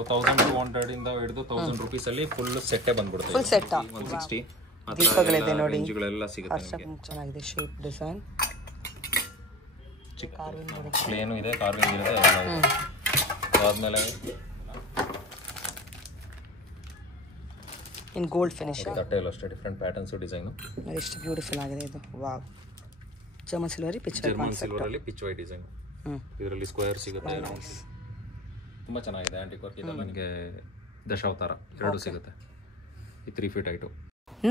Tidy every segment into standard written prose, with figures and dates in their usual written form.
1200 ಇಂದ ಹಿಡಿದು 1000 ರೂಪೀಸ್ ಅಲ್ಲಿ ಫುಲ್ ಸೆಟ್ ಬಂದ್ಬಿಡುತ್ತೆ. ಫುಲ್ ಸೆಟ್ 160 ದೀಪಗಳಿದೆ ನೋಡಿ, ರೇಂಜ್ಗಳೆಲ್ಲ ಸಿಗುತ್ತೆ ನಿಮಗೆ. ಚೆನ್ನಾಗಿದೆ ಶೇಪ್ ಡಿಸೈನ್. ಚಿಕ್ಕ ಪ್ಲೇನ್ ಇದೆ, ಕಾರ್ವಿಂಗ್ ಇದೆ ಎಲ್ಲ ಇದೆ. ಅದಾದ್ಮೇಲೆ ಇನ್ ಗೋಲ್ಡ್ ಫಿನಿಶ್ ತಟ್ಟೆ ಎಲ್ಲ ಅಷ್ಟೇ ಡಿಫರೆಂಟ್ ಪ್ಯಾಟರ್ನ್ಸ್ ಡಿಸೈನ್. ಎಷ್ಟು ಬ್ಯೂಟಿಫುಲ್ ಆಗಿದೆ ಇದು. ವಾವ್, ಜರ್ಮನ್ ಸಿಲ್ವರ್ ಪಿಚ್ ಅಲ್ಲಿ ಪಿಚ್ ವೈ ಡಿಸೈನ್. ಇದರಲ್ಲಿ ಸ್ಕ್ವೇರ್ ಸಿಗುತ್ತೆ. ತುಂಬಾ ಚೆನ್ನಾಗಿದೆ ಆಂಟಿಕ್ ವರ್ಕ್. ಇದೆಲ್ಲ ನನಗೆ ದಶಾವತಾರ ಎರಡು ಸಿಗುತ್ತೆ. ಈ 3 ಫೀಟ್ ಹೈಟು.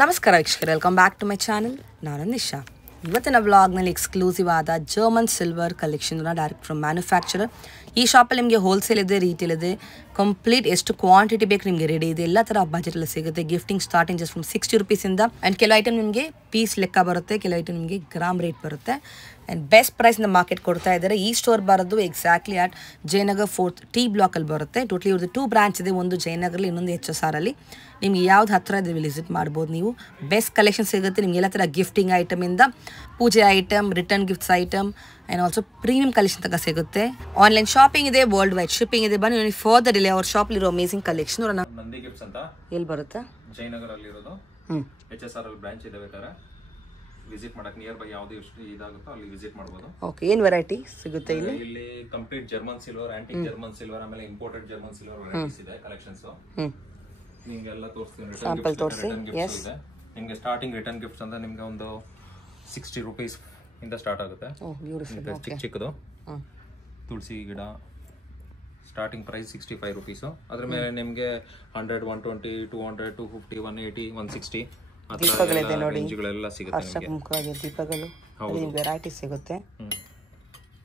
ನಮಸ್ಕಾರ ವೀಕ್ಷಕರೇ, welcome back to my channel. ನಾನು ನಿಶಾ. ಇವತ್ತಿನ ವ್ಲಾಗ್ನಲ್ಲಿ ಎಕ್ಸ್ಕ್ಲೂಸಿವ್ ಆದ German silver collection direct from manufacturer. ಈ ಶಾಪಲ್ಲಿ ನಿಮಗೆ ಹೋಲ್ಸೇಲ್ ಇದೆ, ರೀಟೇಲ್ ಇದೆ, ಕಂಪ್ಲೀಟ್ ಎಷ್ಟು ಕ್ವಾಂಟಿಟಿ ಬೇಕು ನಿಮಗೆ ರೆಡಿ ಇದೆ. ಎಲ್ಲ ಥರ ಬಜೆಟಲ್ಲಿ ಸಿಗುತ್ತೆ. ಗಿಫ್ಟಿಂಗ್ ಸ್ಟಾರ್ಟಿಂಗ್ ಜಸ್ಟ್ ಫ್ರಮ್ 60 ರೂಪೀಸಿಂದ. ಆ್ಯಂಡ್ ಕೆಲವು ಐಟಮ್ ನಿಮಗೆ ಪೀಸ್ ಲೆಕ್ಕ ಬರುತ್ತೆ, ಕೆಲವು ಐಟಮ್ ನಿಮಗೆ ಗ್ರಾಮ್ ರೇಟ್ ಬರುತ್ತೆ. ಆ್ಯಂಡ್ ಬೆಸ್ಟ್ ಪ್ರೈಸ್ನ ಮಾರ್ಕೆಟ್ ಕೊಡ್ತಾ ಇದ್ದಾರೆ. ಈ ಸ್ಟೋರ್ ಬರೋದು exactly at Jayanagar 4th T ಬ್ಲಾಕಲ್ಲಿ ಬರುತ್ತೆ. ಟೋಟಲಿ ಇವ್ರದ್ದು 2 ಬ್ರಾಂಚ್ ಇದೆ, ಒಂದು ಜಯನಗರಲ್ಲಿ, ಇನ್ನೊಂದು HSR ಅಲ್ಲಿ. ನಿಮ್ಗೆ ಯಾವ್ದು ಹತ್ತಿರ ಇದೆ ವಿಸಿಟ್ ಮಾಡ್ಬೋದು ನೀವು. ಬೆಸ್ಟ್ ಕಲೆಕ್ಷನ್ ಸಿಗುತ್ತೆ ನಿಮ್ಗೆ. ಎಲ್ಲ ಥರ ಗಿಫ್ಟಿಂಗ್ ಐಟಮಿಂದ ಪೂಜೆ item, return gifts item and also premium collection ತನಕ ಸಿಗುತ್ತೆ. ಆನ್ಲೈನ್ ಶಾಪಿಂಗ್ ಇದೆ, ವರ್ಲ್ಡ್ ವೈಡ್ ಶಿಪ್ಪಿಂಗ್ ಇದೆ. ಬನ್ನಿ ಫರ್ದರ್ ಡಿಲೇ ಅವ್ರ ಶಾಪ್ಲಿರೋ ಅಮೇಸಿಂಗ್ ಕಲೆಕ್ಷನ್. ನಂದಿ ಗಿಫ್ಟ್ಸ್ ಅಂತ ಎಲ್ಲಿ ಬರುತ್ತೆ? ಜಯನಗರ್ ಅಲ್ಲಿ ಇರೋದು. HSR ಅಲ್ಲಿ ಬ್ರಾಂಚ್ ಇದೆ. ಬೇಕಾದ್ರೆ ವಿಸಿಟ್ ಮಾಡಕ್ಕೆ ನಿಯರ್ ಬೈ ಯಾವ್ದು ಇದಾಗುತ್ತೋ ಅಲ್ಲಿ ವಿಸಿಟ್ ಮಾಡಬಹುದು. ಓಕೆ, ಏನ್ ವೆರೈಟಿ ಸಿಗುತ್ತೆ ಇಲ್ಲಿ? ಇಲ್ಲಿ complete German silver, antique German silver, ಆಮೇಲೆ ಇಂಪೋರ್ಟೆಡ್ ಜರ್ಮನ್ ಸಿಲ್ವರ್ ವೆರೈಟೀಸ್ ಇದೆ ಕಲೆಕ್ಷನ್ಸ್. ನಿಮಗೆಲ್ಲ ತೋರಿಸ್ತೀನಿ. ಸ್ಯಾಂಪಲ್ ತೋರಿಸಿ. ಎಸ್, ನಿಮಗೆ ಸ್ಟಾರ್ಟಿಂಗ್ ರಿಟರ್ನ್ ಗಿಫ್ಟ್ಸ್ ಅಂತ ನಿಮಗೆ ಒಂದು 60 ರೂಪೀಸ್ ಇಂದ ಸ್ಟಾರ್ಟ್ ಆಗುತ್ತೆ. ಚಿಕ್ಕ ಚಿಕ್ಕದು ತುಳಸಿ ಗಿಡ ಸ್ಟಾರ್ಟಿಂಗ್ ಪ್ರೈಸ್ 65 ರೂಪೀಸು. ಅದ್ರ ಮೇಲೆ ನಿಮಗೆ 100, 120, 200, 250, 180, 160 ದೀಪಗಳಿದೆ ನೋಡಿ, ರೇಂಜ್ಗಳೆಲ್ಲ ಸಿಗುತ್ತೆ ನಿಮಗೆ. ದೀಪಗಳು ವೆರೈಟಿ ಸಿಗುತ್ತೆ.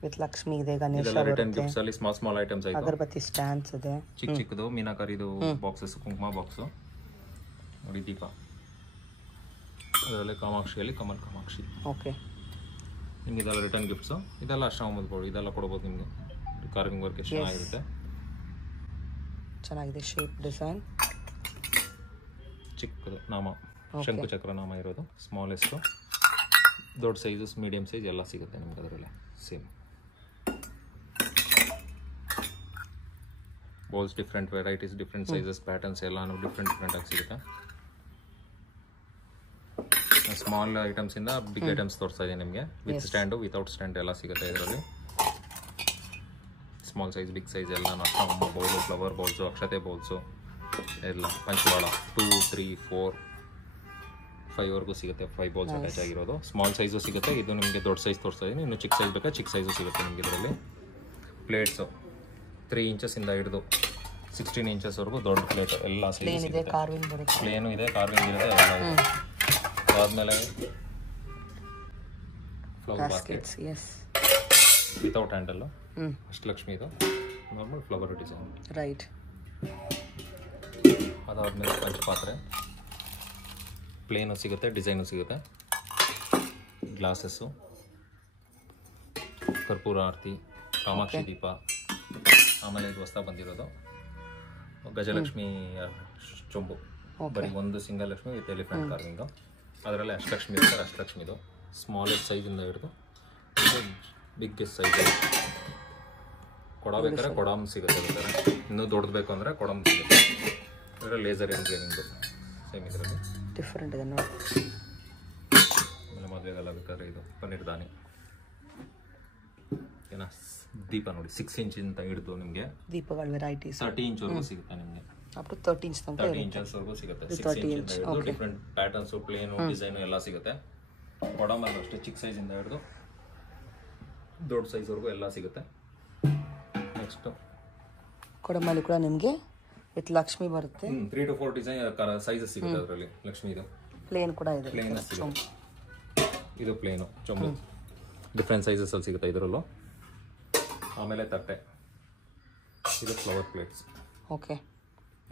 ವಿತ್ ಲಕ್ಷ್ಮಿ ಇದೆ, ಗಣೇಶ ರಿಟರ್ನ್ ಗಿಫ್ಟ್ಸ್ ಅಲ್ಲಿ ಸ್ಮಾಲ್ ಐಟಮ್ಸ್ ಐತೆ. ಅಗರಬತ್ತಿ ಸ್ಟ್ಯಾಂಡ್ಸ್ ಇದೆ, ಚಿಕ್ಕ ಚಿಕ್ಕದು ಮೀನಾಕರಿದು ಬಾಕ್ಸಸ್, ಕುಂಕುಮ ಬಾಕ್ಸ್ ನೋಡಿ, ದೀಪ. ಅದರಲ್ಲಿ ಕಾಮಾಕ್ಷಿಯಲ್ಲಿ ಕಮಲ್ ಕಾಮಾಕ್ಷಿ. ಓಕೆ, ನಿಮ್ಗೆ ಇದೆಲ್ಲ ರಿಟರ್ನ್ ಗಿಫ್ಟ್ಸು. ಇದೆಲ್ಲ ಅಷ್ಟಾಮದ್ಗಳು ಇದೆಲ್ಲ ಕೊಡ್ಬೋದು ನಿಮಗೆ. ಕಾರ್ವಿಂಗ್ ವರ್ಕ್ ಎಷ್ಟು ಚೆನ್ನಾಗಿರುತ್ತೆ. ಚೆನ್ನಾಗಿದೆ ಶೇಪ್ ಡಿಸೈನ್. ಚಿಕ್ಕದು ನಾಮ, ಶಂಕುಚಕ್ರ ನಾಮ ಇರೋದು. ಸ್ಮಾಲೆಸ್ಟು, ದೊಡ್ಡ ಸೈಜಸ್, ಮೀಡಿಯಂ ಸೈಜ್ ಎಲ್ಲ ಸಿಗುತ್ತೆ ನಿಮ್ಗೆ ಅದರಲ್ಲಿ. Same bowls, different varieties, different sizes, patterns ಎಲ್ಲಾನು ಡಿಫ್ರೆಂಟ್ ಆಗಿ ಸಿಗುತ್ತೆ. ಸ್ಮಾಲ್ ಐಟಮ್ಸ್ ಇಂದ ಬಿಗ್ ಐಟಮ್ಸ್ ತೋರಿಸ್ತಾ ಇದೆ ನಿಮಗೆ. ವಿತ್ ಸ್ಟ್ಯಾಂಡು, ವಿತೌಟ್ ಸ್ಟ್ಯಾಂಡ್ ಎಲ್ಲ ಸಿಗುತ್ತೆ ಇದರಲ್ಲಿ. ಸ್ಮಾಲ್ ಸೈಜ್, ಬಿಗ್ ಸೈಜ್ ಎಲ್ಲ ಬೌಲು, ಫ್ಲವರ್ ಬೌಲ್ಸು, ಅಕ್ಷತೆ ಬೌಲ್ಸು ಎಲ್ಲ. ಪಂಚವಾಳ 2, 3, 4, 5 ವರೆಗೂ ಸಿಗುತ್ತೆ. 5 ಬೌಲ್ಸ್ ಅಟ್ಯಾಚ್ ಆಗಿರೋದು. ಸ್ಮಾಲ್ ಸೈಜು ಸಿಗುತ್ತೆ. ಇದು ನಿಮಗೆ ದೊಡ್ಡ ಸೈಜ್ ತೋರಿಸ್ತಾ ಇದ್ದೀನಿ. ಇನ್ನು ಚಿಕ್ಕ ಸೈಜ್ ಬೇಕಾ ಚಿಕ್ಕ ಸೈಜು ಸಿಗುತ್ತೆ ನಿಮಗೆ ಇದರಲ್ಲಿ. ಪ್ಲೇಟ್ಸು 3 ಇಂಚಸ್ ಇಂದ ಹಿಡಿದು 16 ಇಂಚಸ್ ವರೆಗೂ ದೊಡ್ಡ ಪ್ಲೇಟ್ ಎಲ್ಲ ಸೈಜ್ ಸಿಗುತ್ತೆ. ಪ್ಲೇನು ಇದೆ, ಕಾರ್ವಿಂಗ್ ಇದೆ, ಎಲ್ಲ ಇದೆ. ಅದಾದ್ಮೇಲೆ flower baskets without handle, Ashtalakshmi ಇದು ನಾರ್ಮಲ್ ಫ್ಲವರ್ ಡಿಸೈನ್. ರೈಟ್. ಅದಾದ್ಮೇಲೆ ಪಂಚಪಾತ್ರೆ ಪ್ಲೇನು ಸಿಗುತ್ತೆ, ಡಿಸೈನು ಸಿಗುತ್ತೆ. ಗ್ಲಾಸಸ್ಸು, ಕರ್ಪೂರ ಆರತಿ, ಕಾಮಾಕ್ಷಿ ದೀಪ. ಆಮೇಲೆ ಇದು ಹೊಸ ಬಂದಿರೋದು ಗಜಲಕ್ಷ್ಮಿ ಚೊಂಬು. ಬರೀ ಒಂದು single Lakshmi with elephant carving. ಅದರಲ್ಲಿ ಅಷ್ಟಲಕ್ಷ್ಮಿ ಇರುತ್ತೆ. ಅಷ್ಟಲಕ್ಷ್ಮಿದು ಸ್ಮಾಲೆಸ್ಟ್ ಸೈಜಿಂದ ಹಿಡಿದು ಬಿಗ್ಗೆಸ್ಟ್ ಸೈಜ್. ಕೊಡ ಬೇಕಾದ್ರೆ ಕೊಡಮ್ ಸಿಗುತ್ತೆ. ಬೇಕಾದ್ರೆ ಇನ್ನೂ ದೊಡ್ಡದು ಬೇಕು ಅಂದರೆ ಕೊಡಮ್ ಸಿಗುತ್ತೆ. ಅದರಲ್ಲಿ ಲೇಸರ್ ಎಂಜಿನಿಯರಿಂಗು ಸೇಮ್ ಇದರಲ್ಲಿ ಡಿಫ್ರೆಂಟ್ ಇದೆ ನೋಡಿ. ಆಮೇಲೆ ಮದುವೆಗೆಲ್ಲ ಬೇಕಾದ್ರೆ ಇದು ಪನ್ನೀರ್ ದಾನಿ ಏನ ದೀಪ ನೋಡಿ. 6 ಇಂಚಿಂದ ಹಿಡಿದು ನಿಮಗೆ ದೀಪಗಳ ವೆರೈಟೀಸ್ 30 ಇಂಚ್ವರೆಗೂ ಸಿಗುತ್ತೆ ನಿಮಗೆ. ಅಪ್ ಟು 30 ಇಂಚ್ ತನಕ 30 ಇಂಚಸ್ವರೆಗೂ ಸಿಗುತ್ತೆ. 6 ಇಂಚಿಂದ ಹಿಡಿದು ಡಿಫ್ರೆಂಟ್ ಪ್ಯಾಟರ್ನ್ಸು, ಪ್ಲೇನು, ಡಿಸೈನು ಎಲ್ಲ ಸಿಗುತ್ತೆ. ಕೊಡಮಲ್ಲಿ ಅಷ್ಟೇ ಚಿಕ್ಕ ಸೈಜಿಂದ ಹಿಡಿದು ದೊಡ್ಡ ಸೈಜ್ವರೆಗೂ ಎಲ್ಲ ಸಿಗುತ್ತೆ. ನೆಕ್ಸ್ಟ್ ಕೊಡಮಲ್ಲಿ ಕೂಡ ನಿಮಗೆ ವಿತ್ ಲಕ್ಷ್ಮಿ ಬರುತ್ತೆ. 3 to 4 ಡಿಸೈನ್ ಸೈಜಸ್ ಸಿಗುತ್ತೆ ಅದರಲ್ಲಿ. ಲಕ್ಷ್ಮಿದು ಪ್ಲೇನ್ ಕೂಡ ಇದೆ. ಪ್ಲೇನ್ ಇದು ಪ್ಲೇನು ಚೊಂಬು ಡಿಫ್ರೆಂಟ್ ಸೈಜಸ್ ಅಲ್ಲಿ ಸಿಗುತ್ತೆ ಇದರಲ್ಲೂ. ಆಮೇಲೆ ತಟ್ಟೆ, ಇದು ಫ್ಲವರ್ ಪ್ಲೇಟ್ಸ್. ಓಕೆ,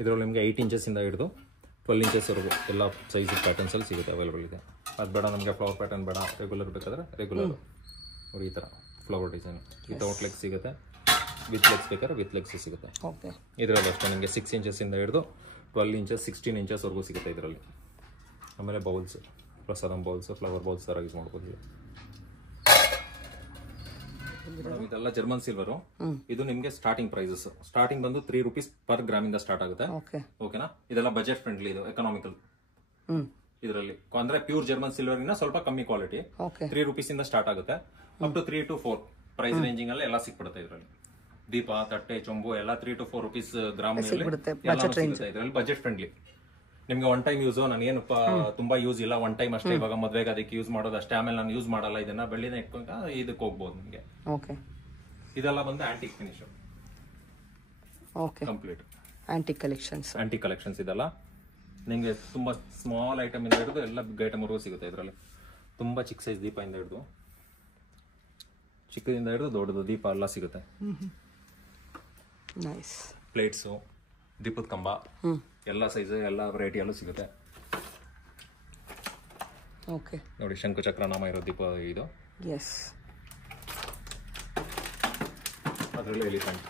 ಇದರಲ್ಲಿ ನಿಮಗೆ 8 ಇಂಚಸ್ಸಿಂದ ಹಿಡಿದು 12 ಇಂಚಸ್ವರೆಗೂ ಎಲ್ಲ ಸೈಜ್ ಪ್ಯಾಟರ್ನ್ಸಲ್ಲಿ ಸಿಗುತ್ತೆ, ಅವೈಲೇಬಲ್ ಇದೆ. ಅದು ಬೇಡ ನಮಗೆ ಫ್ಲವರ್ ಪ್ಯಾಟರ್ನ್ ಬೇಡ, ರೆಗ್ಯುಲರ್ ಬೇಕಾದರೆ ರೆಗ್ಯುಲರ್ ನೋಡಿ ಈ ಥರ ಫ್ಲವರ್ ಡಿಸೈನ್. ವಿತೌಟ್ ಲೆಗ್ಸ್ ಸಿಗುತ್ತೆ, ವಿತ್ ಲೆಗ್ಸ್ ಬೇಕಾದ್ರೆ ವಿತ್ ಲೆಗ್ಸ್ ಸಿಗುತ್ತೆ. ಓಕೆ, ಇದರಲ್ಲಿ ಅಷ್ಟೇ ನಿಮಗೆ 6 ಇಂಚಸ್ಸಿಂದ ಹಿಡಿದು 12 ಇಂಚಸ್, 16 ಇಂಚಸ್ವರೆಗೂ ಸಿಗುತ್ತೆ ಇದರಲ್ಲಿ. ಆಮೇಲೆ bowls, prasadam bowls, flower bowls ಥರ ಯೂಸ್ ಮಾಡ್ಬೋದು. ಇದೆಲ್ಲ ಜರ್ಮನ್ ಸಿಲ್ವರು. ಇದು ನಿಮಗೆ ಸ್ಟಾರ್ಟಿಂಗ್ ಪ್ರೈಸಸ್. ಸ್ಟಾರ್ಟಿಂಗ್ ಬಂದು 3 ರೂಪೀಸ್ ಪರ್ ಗ್ರಾಮ್ ಇಂದ ಸ್ಟಾರ್ಟ್ ಆಗುತ್ತೆ. ಓಕೆನಾ? ಇದೆಲ್ಲ ಬಜೆಟ್ ಫ್ರೆಂಡ್ಲಿ, ಇದು ಎಕನಾಮಿಕಲ್. ಇದರಲ್ಲಿ ಅಂದ್ರೆ ಪ್ಯೂರ್ ಜರ್ಮನ್ ಸಿಲ್ವರ್ ಇಂದ ಸ್ವಲ್ಪ ಕಮ್ಮಿ ಕ್ವಾಲಿಟಿ. 3 ರೂಪೀಸ್ ಇಂದ ಸ್ಟಾರ್ಟ್ ಆಗುತ್ತೆ. Up to 3 to 4 price ranging ಅಲ್ಲಿ ಎಲ್ಲ ಸಿಕ್ಬಿಡುತ್ತೆ. ಇದರಲ್ಲಿ ದೀಪ, ತಟ್ಟೆ, ಚೊಂಬು ಎಲ್ಲ 3 to 4 ರೂಪೀಸ್ ಗ್ರಾಮ್ ಇದರಲ್ಲಿ ಬಜೆಟ್ ಫ್ರೆಂಡ್ಲಿ. ನಿಮ್ಗೆ ಒನ್ ಟೈಮ್ ಯೂಸ್, ನನಗೇನು ತುಂಬಾ ಯೂಸ್ ಇಲ್ಲ, ಒನ್ ಟೈಮ್ ಅಷ್ಟೇ, ಇವಾಗ ಮದ್ವೆಗೆ ಅದಕ್ಕೆ ಯೂಸ್ ಮಾಡೋದು ಅಷ್ಟೇ, ಆಮೇಲೆ ನಾನು ಯೂಸ್ ಮಾಡಲ್ಲ ಇದನ್ನ, ಬೆಳ್ಳಿನ ಇಟ್ಕೊಂಡ ಇದಕ್ಕೆ ಹೋಗ್ಬೋದು ನಿಮ್ಗೆ. ಇದೆಲ್ಲ ಬಂದು antique finish, complete antique collections. ಇದೆಲ್ಲ ನಿಮ್ಗೆ ತುಂಬಾ ಸ್ಮಾಲ್ ಐಟಮ್ ಇಂದ ಹಿಡಿದು ಎಲ್ಲ ಬಿಗ್ ಐಟಮ್ ವರೆಗೂ ಸಿಗುತ್ತೆ. ಇದರಲ್ಲಿ ತುಂಬಾ ಚಿಕ್ಕ ಸೈಜ್ ದೀಪ ಇಂದ ಹಿಡಿದು ಚಿಕ್ಕದಿಂದ ಹಿಡಿದು ದೊಡ್ಡದು ದೀಪ ಎಲ್ಲ ಸಿಗುತ್ತೆ. ಪ್ಲೇಟ್ಸು, ದೀಪದ ಕಂಬ, ಎಲ್ಲ ಸೈಜ್ ಎಲ್ಲ ವೆರೈಟಿಯಲ್ಲೂ ಸಿಗುತ್ತೆ. ನೋಡಿ ಶಂಕು ಚಕ್ರ ನಾಮ ಇರೋ ದೀಪ ಇದು. ಅದರಲ್ಲಿ ಎಲಿಫೆಂಟ್.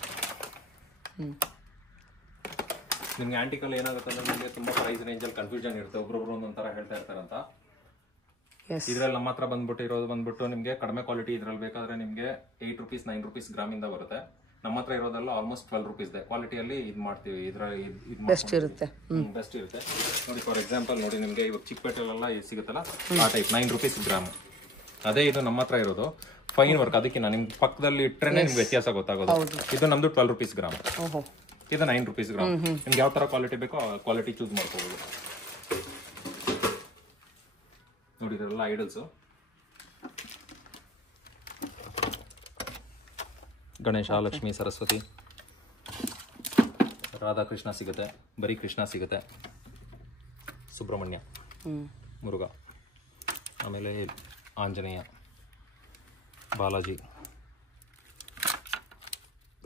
ನಿಮ್ಗೆ ಆಂಟಿಕಲ್ ಏನಾಗುತ್ತೆ ಅಂದ್ರೆ ನಿಮಗೆ ತುಂಬಾ ಪ್ರೈಸ್ ರೇಂಜಲ್ಲಿ ಕನ್ಫ್ಯೂಷನ್ ಇರುತ್ತೆ, ಒಬ್ರೊಬ್ರು ಒಂದೊಂಥರ ಹೇಳ್ತಾ ಇರ್ತಾರಂತ. ಇದ್ರಲ್ಲಿ ನಮ್ಮ ಹತ್ರ ಬಂದ್ಬಿಟ್ಟು ನಿಮ್ಗೆ ಕಡಿಮೆ ಕ್ವಾಲಿಟಿ. ಇದ್ರಲ್ಲಿ ಬೇಕಾದ್ರೆ ನಿಮ್ಗೆ 8 ರೂಪೀಸ್ 9 ರೂಪೀಸ್ ಗ್ರಾಮ್ ಇಂದ ಬರುತ್ತೆ. ನಮ್ಮ ಹತ್ರ ಇರೋದೆಲ್ಲ ಆಲ್ಮೋಸ್ಟ್ 12 ರೂಪೀಸ್ ಇದೆ. ಕ್ವಾಲಿಟಿಯಲ್ಲಿ ಇದು ಮಾಡ್ತೀವಿ. ಇದ್ರಲ್ಲಿ ಬೆಸ್ಟ್ ಇರುತ್ತೆ. ನೋಡಿ ಫಾರ್ ಎಕ್ಸಾಂಪಲ್ ನೋಡಿ, ನಿಮ್ಗೆ ಇವಾಗ ಚಿಕ್ಕಪೇಟೆಲೆಲ್ಲ ಸಿಗುತ್ತಲ್ಲ ಆ ಟೈಪ್ 9 ರೂಪೀಸ್ ಗ್ರಾಮ್. ಅದೇ ಇದು ನಮ್ಮ ಹತ್ರ ಇರೋದು ಫೈನ್ ವರ್ಕ್. ಅದಕ್ಕೆ ನಿಮ್ಗೆ ಪಕ್ಕದಲ್ಲಿ ಇಟ್ಟರೆ ನಿಮ್ಗೆ ವ್ಯತ್ಯಾಸ ಗೊತ್ತಾಗೋದು. ಇದು ನಮ್ದು 12 ರೂಪೀಸ್ ಗ್ರಾಮ್, ಇದು 9 ರೂಪೀಸ್ ಗ್ರಾಮ್. ನಿಮ್ಗೆ ಯಾವ ತರ ಕ್ವಾಲಿಟಿ ಬೇಕೋ ಆ ಕ್ವಾಲಿಟಿ ಚೂಸ್ ಮಾಡ್ಕೋಬಹುದು. ನೋಡಿ ಇದೆಲ್ಲ ಐಡಲ್ಸು. ಗಣೇಶ, ಲಕ್ಷ್ಮಿ, ಸರಸ್ವತಿ, ರಾಧಾಕೃಷ್ಣ ಸಿಗುತ್ತೆ, ಬರೀ ಕೃಷ್ಣ ಸಿಗುತ್ತೆ, ಸುಬ್ರಹ್ಮಣ್ಯ, ಮುರುಘ, ಆಮೇಲೆ ಆಂಜನೇಯ, ಬಾಲಾಜಿ,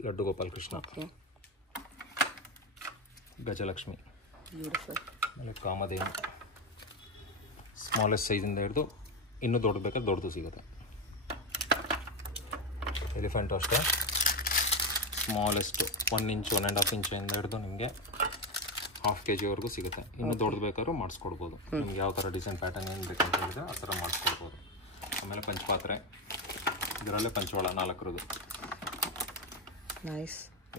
ಲಡ್ಡು ಗೋಪಾಲ್ ಕೃಷ್ಣ, ಗಜಲಕ್ಷ್ಮಿ, ಆಮೇಲೆ ಕಾಮಧೇನು. ಸ್ಮಾಲೆಸ್ಟ್ ಸೈಜಿಂದ ಹಿಡಿದು ಇನ್ನೂ ದೊಡ್ಡ ಬೇಕಾದ್ರೆ ದೊಡ್ಡದು ಸಿಗುತ್ತೆ. ಎಲಿಫೆಂಟು ಅಷ್ಟೇ, ಸ್ಮಾಲೆಸ್ಟು 1 ಇಂಚ್ 1.5 ಇಂಚಿಂದ ಹಿಡಿದು ನಿಮಗೆ 1/2 kg ಸಿಗುತ್ತೆ. ಇನ್ನೂ ದೊಡ್ಡದು ಬೇಕಾದ್ರೂ ಮಾಡಿಸ್ಕೊಡ್ಬೋದು. ನಿಮ್ಗೆ ಯಾವ ಥರ ಡಿಸೈನ್ ಪ್ಯಾಟರ್ನ್ ಏನು ಬೇಕಂತ ಹೇಳಿದ್ರೆ ಆ ಥರ ಮಾಡಿಸ್ಕೊಡ್ಬೋದು. ಆಮೇಲೆ ಪಂಚಪಾತ್ರೆ, ಇದರಲ್ಲೇ ಪಂಚವಾಳ 4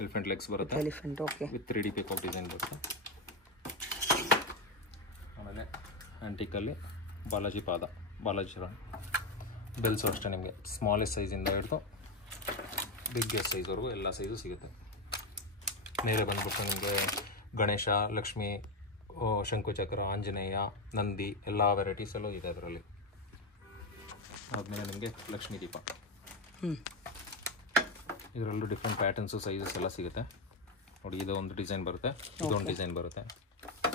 ಎಲಿಫೆಂಟ್ ಲೆಗ್ಸ್ ಬರುತ್ತೆ, ವಿತ್ 3D ಪಿಕಾಕ್ ಡಿಸೈನ್ ಬರುತ್ತೆ. ಆಮೇಲೆ ಆಂಟಿಕಲ್ಲಿ ಬಾಲಾಜಿ ಪಾದ, ಬಾಲಾಜಿ ಶರಣ್, ಬೆಲ್ಸು ಅಷ್ಟೇ. ನಿಮಗೆ ಸ್ಮಾಲೆಸ್ಟ್ ಸೈಜಿಂದ ಹಿಡಿದು ಬಿಗ್ಗೆಸ್ಟ್ ಸೈಜ್ವರೆಗೂ ಎಲ್ಲ ಸೈಜು ಸಿಗುತ್ತೆ. ಮೇಲೆ ಬಂದ್ಬಿಟ್ಟು ನಿಮಗೆ ಗಣೇಶ, ಲಕ್ಷ್ಮಿ, ಶಂಕುಚಕ್ರ, ಆಂಜನೇಯ, ನಂದಿ ಎಲ್ಲ ವೆರೈಟೀಸಲ್ಲೂ ಇದೆ ಅದರಲ್ಲಿ. ಆದಮೇಲೆ ನಿಮಗೆ ಲಕ್ಷ್ಮೀ ದೀಪ, ಇದರಲ್ಲೂ ಡಿಫ್ರೆಂಟ್ ಪ್ಯಾಟರ್ನ್ಸು ಸೈಜಸ್ ಎಲ್ಲ ಸಿಗುತ್ತೆ. ನೋಡಿ ಇದು ಒಂದು ಡಿಸೈನ್ ಬರುತ್ತೆ, ಇದೊಂದು ಡಿಸೈನ್ ಬರುತ್ತೆ.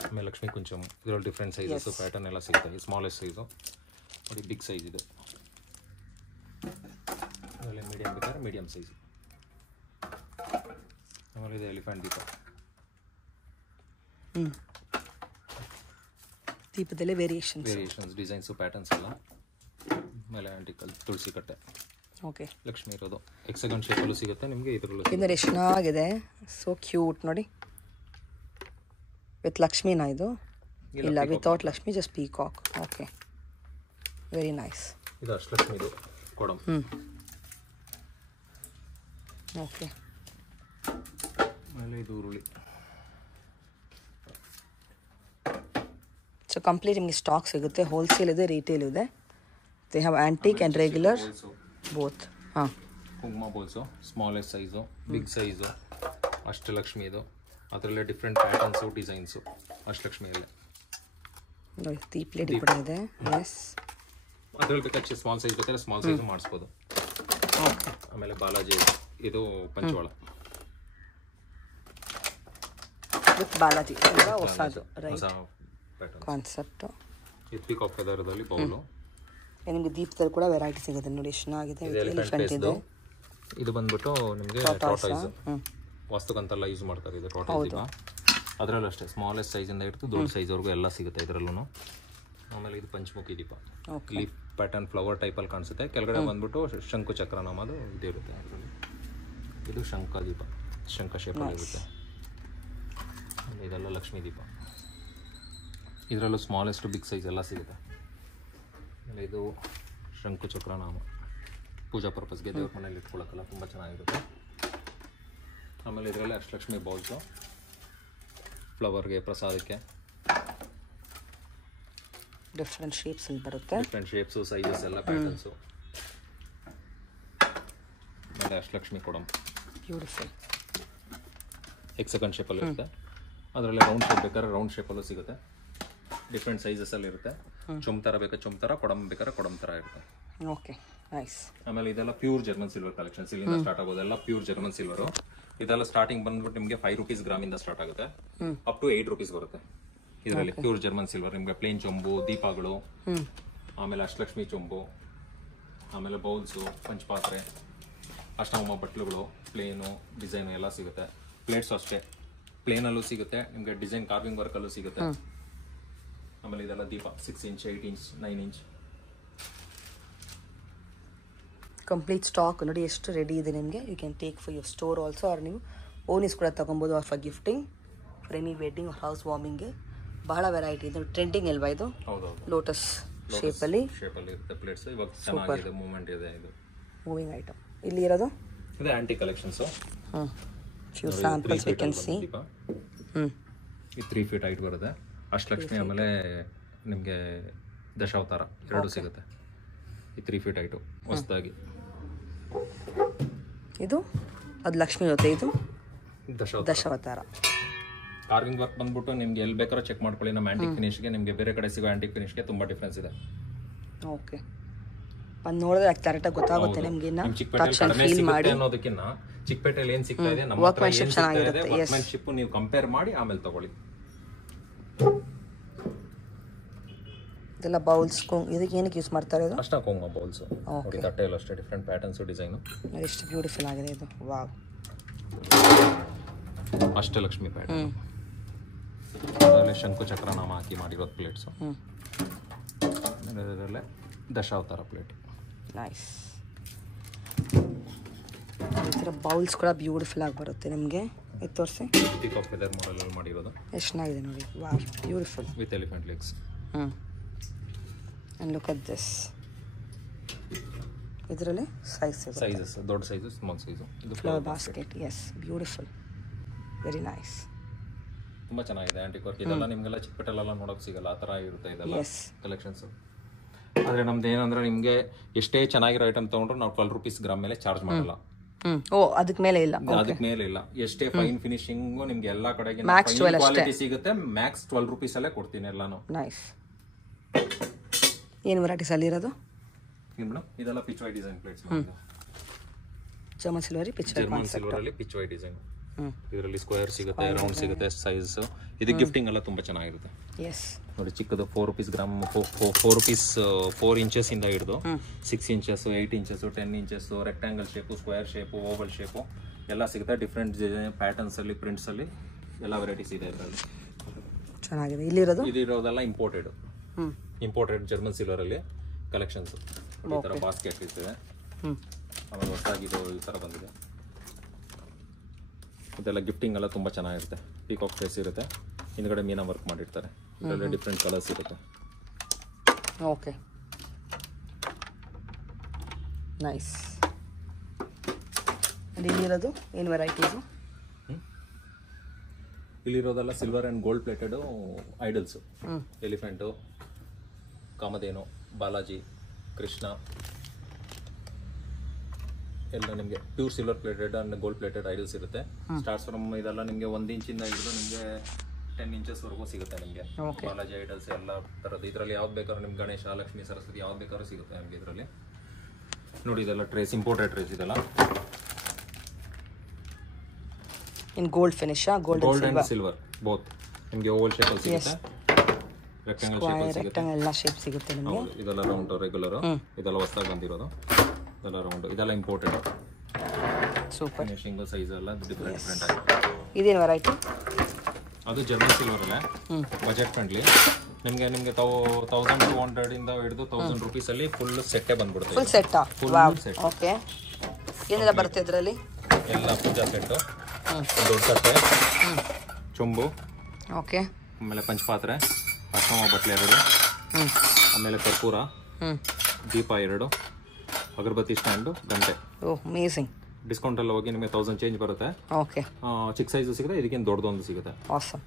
ಆಮೇಲೆ ಲಕ್ಷ್ಮೀ ಕುಂಚಮ್, ಇದರಲ್ಲಿ ಡಿಫ್ರೆಂಟ್ ಸೈಜಸ್ಸು ಪ್ಯಾಟರ್ನ್ ಎಲ್ಲ ಸಿಗುತ್ತೆ. ಈ ಸ್ಮಾಲೆಸ್ಟ್ ಸೈಜು ನೋಡಿ, ಬಿಗ್ ಸೈಜ್ ಇದು. ಆಮೇಲೆ ಮೀಡಿಯಮ್ ಬೇಕಾದ್ರೆ ಮೀಡಿಯಮ್ ಸೈಜ್. ಆಮೇಲೆ ಇದು ಎಲಿಫೆಂಟ್ ದೀಪ, ದೀಪದಲ್ಲೇ ವೇರಿಯೇಷನ್ಸ್, ಡಿಸೈನ್ಸು, ಪ್ಯಾಟರ್ನ್ಸ್ ಎಲ್ಲ. ಆಮೇಲೆ ಆಂಟಿಕಲ್ ತುಳಸಿ ಕಟ್ಟೆ, ಲಕ್ಷ್ಮಿ ಇರೋದು ಹೆಕ್ಸಗನ್ ಶೇಪಲ್ಲೂ ಸಿಗುತ್ತೆ ನಿಮಗೆ. ಇದರಲ್ಲೂ ಚೆನ್ನಾಗಿದೆ, ಸೋ ಕ್ಯೂಟ್. ನೋಡಿ ವಿತ್ ಲಕ್ಷ್ಮಿನಾ ಇದು? ಇಲ್ಲ, without Lakshmi, just peacock. Okay, very nice. ಇದು ಅಷ್ಟಲಕ್ಷ್ಮಿ, ಇದು ಕೊಡಮ್. ಓಕೆ, ಆಮೇಲೆ ಇದು ಉರುಳಿ. ಸೊ ಕಂಪ್ಲೀಟ್ ನಿಮಗೆ ಸ್ಟಾಕ್ ಸಿಗುತ್ತೆ. ಹೋಲ್ಸೇಲ್ ಇದೆ, ರಿಟೇಲ್ ಇದೆ. They have antique and regular both. ಕುಂಕುಮ bowls, smallest size, big size, Ashtalakshmi ಇದು. ಅದರಲ್ಲೇ ಡಿಫ್ರೆಂಟ್ ಪ್ಯಾಟರ್ನ್ಸು, ಡಿಸೈನ್ಸು ಅಷ್ಟಲಕ್ಷ್ಮಿಯಲ್ಲೇ. ಪ್ಲೇಟ್ ಕೂಡ ಇದೆ. ಎಸ್, ಅದರಲ್ಲಿ ಬೇಕಾದ್ರೆ ಸ್ಮಾಲ್ ಸೈಜ್ ಬೇಕಾದ್ರೆ ಸ್ಮಾಲ್ ಸೈಜು ಮಾಡಿಸ್ಬೋದು. ಆಮೇಲೆ ಬಾಲಾಜಿ, ಇದು ಪಂಚವಾಳ ವಿತ್ ಬಾಲಾಜಿ, ಹೊಸದು ಕಾನ್ಸೆಪ್ಟ್. ಇದು ಪಿಕಾಕ್ ಫೆದರ್ದಲ್ಲಿ ಬೌಲು. ನಿಮಗೆ ದೀಪದಲ್ಲಿ ಕೂಡ ವೆರೈಟಿ ಸಿಗುತ್ತೆ. ನೋಡಿ ಎಷ್ಟು ಚೆನ್ನಾಗಿದೆ. ಎಲಿಫೆಂಟ್ ಇದೆ. ಇದು ಬಂದ್ಬಿಟ್ಟು ನಿಮಗೆ ಟಾರ್ಟಾಯ್ಸ್, ವಾಸ್ತುಕಂತೆಲ್ಲ ಯೂಸ್ ಮಾಡ್ತಾರೆ. ಇದು ಟಾರ್ಟಾಯ್ಸ್ ದೀಪ. ಅದರಲ್ಲೂ ಅಷ್ಟೇ ಸ್ಮಾಲೆಸ್ಟ್ ಸೈಜಿಂದ ಹಿಡಿದು ದೊಡ್ಡ ಸೈಜ್ವರೆಗೂ ಎಲ್ಲ ಸಿಗುತ್ತೆ ಇದರಲ್ಲೂ. ಆಮೇಲೆ ಇದು ಪಂಚಮುಖಿ ದೀಪ, ಲೀಫ್ ಪ್ಯಾಟರ್ನ್ ಫ್ಲವರ್ ಟೈಪಲ್ಲಿ ಕಾಣಿಸುತ್ತೆ. ಕೆಳಗಡೆ ಬಂದ್ಬಿಟ್ಟು ಶಂಕು ಚಕ್ರ ನಾಮದು ಇದು ಇರುತ್ತೆ ಅದರಲ್ಲಿ. ಇದು ಶಂಕ ದೀಪ, ಶಂಕ ಶೇಪಲ್ಲಿ ಇರುತ್ತೆ. ಇದೆಲ್ಲ ಲಕ್ಷ್ಮೀ ದೀಪ. ಇದರಲ್ಲೂ ಸ್ಮಾಲೆಸ್ಟ್ ಬಿಗ್ ಸೈಜ್ ಎಲ್ಲ ಸಿಗುತ್ತೆ. ಆಮೇಲೆ ಇದು ಶಂಕು ಚಕ್ರ ನಾಮ, ಪೂಜಾ ಪರ್ಪಸ್ಗೆ ದೇವ್ರ ಮನೇಲಿ ಇಟ್ಕೊಳ್ಳೋಕ್ಕಲ್ಲ ತುಂಬ ಚೆನ್ನಾಗಿರುತ್ತೆ. ಆಮೇಲೆ ಇದರಲ್ಲಿ ಅಷ್ಟಲಕ್ಷ್ಮಿ ಬೌಲ್ಸು, ಫ್ಲವರ್ಗೆ, ಪ್ರಸಾದಕ್ಕೆ ಡಿಫ್ರೆಂಟ್ ಶೇಪ್ಸ್ ಅಲ್ಲಿ ಬರುತ್ತೆ. ಡಿಫ್ರೆಂಟ್ ಶೇಪ್ಸು, ಸೈಜಸ್ ಎಲ್ಲ ಪ್ಯಾಟರ್ನ್ಸು. ಆಮೇಲೆ ಅಷ್ಟಲಕ್ಷ್ಮಿ ಕೊಡಮ್ ಬ್ಯೂಟಿಫುಲ್ ಹೆಕ್ಸಗನ್ ಶೇಪಲ್ಲಿ ಇರುತ್ತೆ. ಅದರಲ್ಲಿ ರೌಂಡ್ ಶೇಪ್ ಬೇಕಾದ್ರೆ ರೌಂಡ್ ಶೇಪಲ್ಲೂ ಸಿಗುತ್ತೆ. ಡಿಫ್ರೆಂಟ್ ಸೈಜಸಲ್ಲಿ ಇರುತ್ತೆ. ಚುಮ್ ಥರ ಬೇಕಾದ್ರೆ ಚುಮ್ ಥರ, ಕೊಡಮ್ ಬೇಕಾದ್ರೆ ಕೊಡಮ್ ಥರ ಇರುತ್ತೆ. Okay nice. ಆಮೇಲೆ ಇದೆಲ್ಲ ಪ್ಯೂರ್ ಜರ್ಮನ್ ಸಿಲ್ವರ್ ಕಲೆಕ್ಷನ್ಸ್. ಇಲ್ಲಿಂದ ಸ್ಟಾರ್ಟ್ ಆಗೋದೆಲ್ಲ ಪ್ಯೂರ್ ಜರ್ಮನ್ ಸಿಲ್ವರು. ಇದೆಲ್ಲ ಸ್ಟಾರ್ಟಿಂಗ್ ಬಂದ್ಬಿಟ್ಟು ನಿಮಗೆ 5 ರೂಪೀಸ್ ಗ್ರಾಮಿಂದ ಸ್ಟಾರ್ಟ್ ಆಗುತ್ತೆ, ಅಪ್ ಟು 8 ರೂಪೀಸ್ ಬರುತ್ತೆ. ಇದರಲ್ಲಿ ಪ್ಯೂರ್ ಜರ್ಮನ್ ಸಿಲ್ವರ್ ನಿಮಗೆ ಪ್ಲೇನ್ ಚೊಂಬು, ದೀಪಗಳು, ಆಮೇಲೆ ಅಷ್ಟಲಕ್ಷ್ಮಿ ಚೊಂಬು, ಆಮೇಲೆ ಬೌಲ್ಸು, ಪಂಚಪಾತ್ರೆ, ಅಷ್ಟಮ ಬಟ್ಲುಗಳು, ಪ್ಲೇನು, ಡಿಸೈನು ಎಲ್ಲ ಸಿಗುತ್ತೆ. ಪ್ಲೇಟ್ಸು ಅಷ್ಟೇ ಪ್ಲೇನಲ್ಲೂ ಸಿಗುತ್ತೆ ನಿಮಗೆ, ಡಿಸೈನ್ ಕಾರ್ವಿಂಗ್ ವರ್ಕಲ್ಲೂ ಸಿಗುತ್ತೆ. ಆಮೇಲೆ ಇದೆಲ್ಲ ದೀಪ 6 inch, 8 inch, 9 inch complete stock ನೋಡಿ ಎಷ್ಟು ರೆಡಿ ಇದೆ ನಿಮಗೆ. You can take for your store also, or ನೀವು ಓನಿಸ್ ಕೂಡ ತೊಗೊಬೋದು, or for gifting, for any wedding, house ವಾರ್ಮಿಂಗ್ಗೆ. ಬಹಳ ವೆರೈಟಿ ಇದೆ. ಟ್ರೆಂಡಿಂಗ್ ಅಲ್ವಾ ಇದು? ಲೋಟಸ್ ಶೇಪಲ್ಲಿ ಇರುತ್ತೆ ಪ್ಲೇಟ್ಸ್. ಇವಾಗ ಚೆನ್ನಾಗಿದೆ, ಮೂವ್ಮೆಂಟ್ ಇದೆ. ಇದು ಮೂವಿಂಗ್ ಐಟಮ್. ಇಲ್ಲಿ ಇರೋದು ಇದೆ antique collections. Few samples we can see. ಈ 3 ಫೀಟ್ ಹೈಟ್ ಬರುತ್ತೆ. ಅಷ್ಟಲಕ್ಷ್ಮಿ ಆಮೇಲೆ ನಿಮಗೆ ದಶಾವತಾರ ಎರಡು ಸಿಗುತ್ತೆ. ಈ 3 ಫೀಟ್ ಹೈಟು ಹೊಸದಾಗಿ. ಇದು ಅದು ಲಕ್ಷ್ಮಿ ಜೊತೆ, ಇದು ದಶಾವತಾರ. ಕಾರ್ವಿಂಗ್ ವರ್ಕ್ ಬಂದ್ಬಿಟ್ಟು ನಿಮ್ಗೆ ಎಲ್ಲಿ ಬೇಕಾದ್ರೂ ಚೆಕ್ ಮಾಡ್ಕೊಳ್ಳಿ. ನಮ್ಮ ಆಂಟಿಕ್ ಫಿನಿಶ್ಗೆ ನಿಮಗೆ ಬೇರೆ ಕಡೆ ಸಿಗೋ ಆಂಟಿಕ್ ಫಿನಿಶ್ಗೆ ತುಂಬ ಡಿಫ್ರೆನ್ಸ್ ಇದೆ. ಓಕೆ, ಬಂದು ನೋಡಿದ್ರೆ ಕರೆಕ್ಟಾಗಿ ಗೊತ್ತಾಗುತ್ತೆ ನಿಮಗೆ. ಟಚ್ ಅಂಡ್ ಫೀಲ್ ಮಾಡಿ ಅನ್ನೋದಕ್ಕಿಂತ ಚಿಕ್ಕಪೇಟೆಯಲ್ಲಿ ಏನು ಸಿಗ್ತಾ ಇದೆ, ನಮ್ಮ ವರ್ಕ್ಮ್ಯಾನ್ಶಿಪ್ ಚೆನ್ನಾಗಿರುತ್ತೆ. ವರ್ಕ್ಮ್ಯಾನ್ಶಿಪ್ ನೀವು ಕಂಪೇರ್ ಮಾಡಿ ಆಮೇಲೆ ತಗೊಳ್ಳಿ. ಇದೆಲ್ಲ ಬೌಲ್ಸ್, ಇದಕ್ಕೆ ಏನಕ್ಕೆ ಯೂಸ್ ಮಾಡ್ತಾರೆ? ಇದು ಅಷ್ಟ ಕೊಂಗ ಬೌಲ್ಸ್. ನೋಡಿ ತಟ್ಟೆಯಲ್ಲಿ ಅಷ್ಟೇ ಡಿಫ್ರೆಂಟ್ ಪ್ಯಾಟರ್ನ್ಸ್, ಡಿಸೈನು. ಎಷ್ಟು ಬ್ಯೂಟಿಫುಲ್ ಆಗಿದೆ ಇದು. ವಾವ್. ಅಷ್ಟಲಕ್ಷ್ಮಿ ಪ್ಯಾಟರ್ನ್. ಅದರಲ್ಲಿ ಶಂಕು ಚಕ್ರ ನಾಮ ಹಾಕಿ ಮಾಡಿರೋದು ಪ್ಲೇಟ್ಸು. ಇದರಲ್ಲೇ ದಶಾವತಾರ ಪ್ಲೇಟ್. ನೈಸ್. ಈ ಥರ ಬೌಲ್ಸ್ ಕೂಡ ಬ್ಯೂಟಿಫುಲ್ ಆಗಿ ಬರುತ್ತೆ ನಿಮಗೆ. ಇದು ತೋರಿಸಿ. ಪಿಕಾಕ್ ಫೆದರ್ ಮಾಡೆಲಲ್ಲಿ ಮಾಡಿರೋದು. ಎಷ್ಟು ಚೆನ್ನಾಗಿದೆ ನೋಡಿ. Wow, beautiful. With elephant legs. And look at this. ಇದರಲ್ಲಿ ಸೈಜಸ್, ದೊಡ್ಡ ಸೈಜು, ಸ್ಮಾಲ್ ಸೈಜು. ಇದು flower basket. Yes, beautiful, very nice. ತುಂಬ ಚೆನ್ನಾಗಿದೆ ಆಂಟಿಕ್ ವರ್ಕ್. ಇದೆಲ್ಲ ನಿಮಗೆಲ್ಲ ಚಿಕ್ಕಪೇಟೆಲ್ಲ ನೋಡೋಕೆ ಸಿಗಲ್ಲ, ಆ ಥರ ಇರುತ್ತೆ ಇದೆಲ್ಲ ಕಲೆಕ್ಷನ್ಸ್. ಆದರೆ ನಮ್ದು ಏನಂದ್ರೆ ನಿಮಗೆ ಎಷ್ಟೇ ಚೆನ್ನಾಗಿರೋ ಐಟಮ್ ತೊಗೊಂಡ್ರು ನಾವು 12 ರೂಪೀಸ್ ಗ್ರಾಮ್ ಮೇಲೆ ಚಾರ್ಜ್ ಮಾಡಲ್ಲ. ಅದಕ್ಕೆ ಮೇಲೆ ಇಲ್ಲ, ಅದಕ್ಕೆ ಮೇಲೆ ಇಲ್ಲ. ಎಷ್ಟೇ ಫೈನ್ ಫಿನಿಶಿಂಗು ನಿಮ್ಗೆ ಎಲ್ಲ ಕಡೆಗೆ ಕ್ವಾಲಿಟಿ ಸಿಗುತ್ತೆ. ಮ್ಯಾಕ್ಸ್ 12 ರೂಪೀಸ್ ಅಲ್ಲೇ ಕೊಡ್ತೀನಿ ಎಲ್ಲಾನು. ನೈಸ್. ಏನು ವೆರೈಟೀಸ್ ಅಲ್ಲಿ ಇರೋದು? ಇದೆಲ್ಲ Pichwai design plates. German silver, German silver ಅಲ್ಲಿ ಪಿಚ್ವೈ ಡಿಸೈನ್. ಇದರಲ್ಲಿ ಸ್ಕ್ವೇರ್ ಸಿಗುತ್ತೆ, ರೌಂಡ್ ಸಿಗುತ್ತೆ, ಸೈಜ್. ಇದು ಗಿಫ್ಟಿಂಗ್ ಎಲ್ಲ ತುಂಬಾ ಚೆನ್ನಾಗಿರುತ್ತೆ. ಎಸ್ ನೋಡಿ, ಚಿಕ್ಕದು 4 ರೂಪೀಸ್ ಗ್ರಾಮ್, 4 ರೂಪೀಸ್ 4 ಇಂಚಸ್ ಇಂದ ಹಿಡಿದು 6 inches, 8 inches, 10 inches, rectangle shape, square shape, Oval shape ಎಲ್ಲ ಸಿಗುತ್ತೆ. ಡಿಫ್ರೆಂಟ್ ಡಿಸೈನ್ ಪ್ಯಾಟರ್ನ್ಸ್ ಅಲ್ಲಿ, ಪ್ರಿಂಟ್ಸ್ ಅಲ್ಲಿ ಎಲ್ಲ ವೆರೈಟೀಸ್ ಇದೆ ಇದರಲ್ಲಿ. ಚೆನ್ನಾಗಿದೆ. ಇಲ್ಲಿರೋದು ಇದಿರೋದೆಲ್ಲ ಇಂಪೋರ್ಟೆಡ್ ಜರ್ಮನ್ ಸಿಲ್ವರ್ ಅಲ್ಲಿ ಕಲೆಕ್ಷನ್ಸ್. ಈ ಥರ ಬಾಸ್ಕೆಟ್ ಇರ್ತದೆ. ಆಮೇಲೆ ಹೊಸದಾಗಿ ಇದು ಈ ಥರ ಬಂದಿದೆ. ಇದೆಲ್ಲ ಗಿಫ್ಟಿಂಗ್ ಎಲ್ಲ ತುಂಬ ಚೆನ್ನಾಗಿರುತ್ತೆ. ಪೀಕಾಕ್ ಫೇಸ್ ಇರುತ್ತೆ, ಹಿಂದ್ಗಡೆ ಮೀನಾ ವರ್ಕ್ ಮಾಡಿರ್ತಾರೆ. ಇದರಲ್ಲಿ ಡಿಫ್ರೆಂಟ್ ಕಲರ್ಸ್ ಇರುತ್ತೆ. Okay, nice. ಇಲ್ಲಿರೋದು ಏನು ವೆರೈಟೀಸು? ಇಲ್ಲಿರೋದೆಲ್ಲ silver and gold plated idols. Elephant, Kamadhenu, Balaji, Krishna ಎಲ್ಲ ನಿಮಗೆ pure silver plated and gold plated idols ಇರುತ್ತೆ. ಸ್ಟಾರ್ಟ್ಸ್ ಫ್ರಮ್ ಇದೆಲ್ಲ ನಿಮಗೆ 1 ಇಂಚಿಂದ ಹಿಡಿದು ನಿಮಗೆ 10 ಇಂಚಸ್ವರೆಗೂ ಸಿಗುತ್ತೆ ನಿಮಗೆ. ಬಾಲಾಜಿ ಐಡಲ್ಸ್ ಎಲ್ಲ ಥರದ್ದು. ಇದರಲ್ಲಿ ಯಾವ್ದು ಬೇಕಾದ್ರೂ ನಿಮ್ಗೆ ಗಣೇಶ, ಲಕ್ಷ್ಮೀ, ಸರಸ್ವತಿ ಯಾವ್ದು ಬೇಕಾದ್ರೂ ಸಿಗುತ್ತೆ ನಿಮಗೆ ಇದರಲ್ಲಿ. ನೋಡಿ, ಇದೆಲ್ಲ ಟ್ರೇಸ್, ಇಂಪೋರ್ಟೆಡ್ ಟ್ರೇಸ್ ಇದೆಲ್ಲ. In gold finish, gold and silver both. ನಿಮಗೆ ಓವಲ್ ಶೇಪಲ್ಲಿ ಸಿಗುತ್ತೆ, ರೆಕ್ಟಾಂಗಲ್ ಶೇಪಲ್ಲಿ ಸಿಗುತ್ತೆ, ಎಲ್ಲ ಶೇಪ್ ಸಿಗುತ್ತೆ ನಿಮಗೆ. ಇದೆಲ್ಲ ರೌಂಡ್ ರೆಗ್ಯುಲರ್, ಇದೆಲ್ಲ ಹೊಸದಾಗಿ ಬಂದಿರೋದು. ಇದೆಲ್ಲ ರೌಂಡ್, ಇದೆಲ್ಲ ಇಂಪೋರ್ಟೆಡ್. ಸೂಪರ್. ಫಿನಿಶಿಂಗ್ ಸೈಜ್ ಎಲ್ಲ ಡಿಫ್ರೆಂಟ್ ಆಗಿದೆ. ಇದೇನು ವೆರೈಟಿ? ಅದು ಜರ್ಮನ್ ಸಿಲ್ವರ್ ಅಲ್ಲೇ, ಬಜೆಟ್ ಫ್ರೆಂಡ್ಲಿ. ನಿಮಗೆ 1200 ಇಂದ ಹಿಡಿದು 1000 ರೂಪೀಸ್ ಅಲ್ಲಿ ಫುಲ್ ಸೆಟ್ಟೇ ಬಂದ್ಬಿಡುತ್ತೆ. ಫುಲ್ ಸೆಟ್ಟಾ? ವಾವ್. ಓಕೆ, ಏನೆಲ್ಲ ಬರುತ್ತೆ ಇದರಲ್ಲಿ? ಎಲ್ಲ ಪೂಜಾ ಸೆಟ್ಟು, ದೊಡ್ಡ ತಟ್ಟೆ, ಚೊಂಬು, ಓಕೆ, ಆಮೇಲೆ ಪಂಚಪಾತ್ರೆ, ಅಷ್ಟಮ ಬಟ್ಲೆ 2, ಆಮೇಲೆ ಕರ್ಪೂರ, ದೀಪ 2, ಅಗರಬತ್ತಿ ಸ್ಟ್ಯಾಂಡು, ಗಂಟೆ. ಓಹ್ ಅಮೇಸಿಂಗ್. ಡಿಸ್ಕೌಂಟಲ್ಲಿ ಹೋಗಿ ನಿಮಗೆ 1000 ಚೇಂಜ್ ಬರುತ್ತೆ. ಓಕೆ. ಚಿಕ್ಕ ಸೈಜು ಸಿಗುತ್ತೆ, ಇದಕ್ಕಿಂತ ದೊಡ್ಡದೊಂದು ಸಿಗುತ್ತೆ. ಆಸಮ್.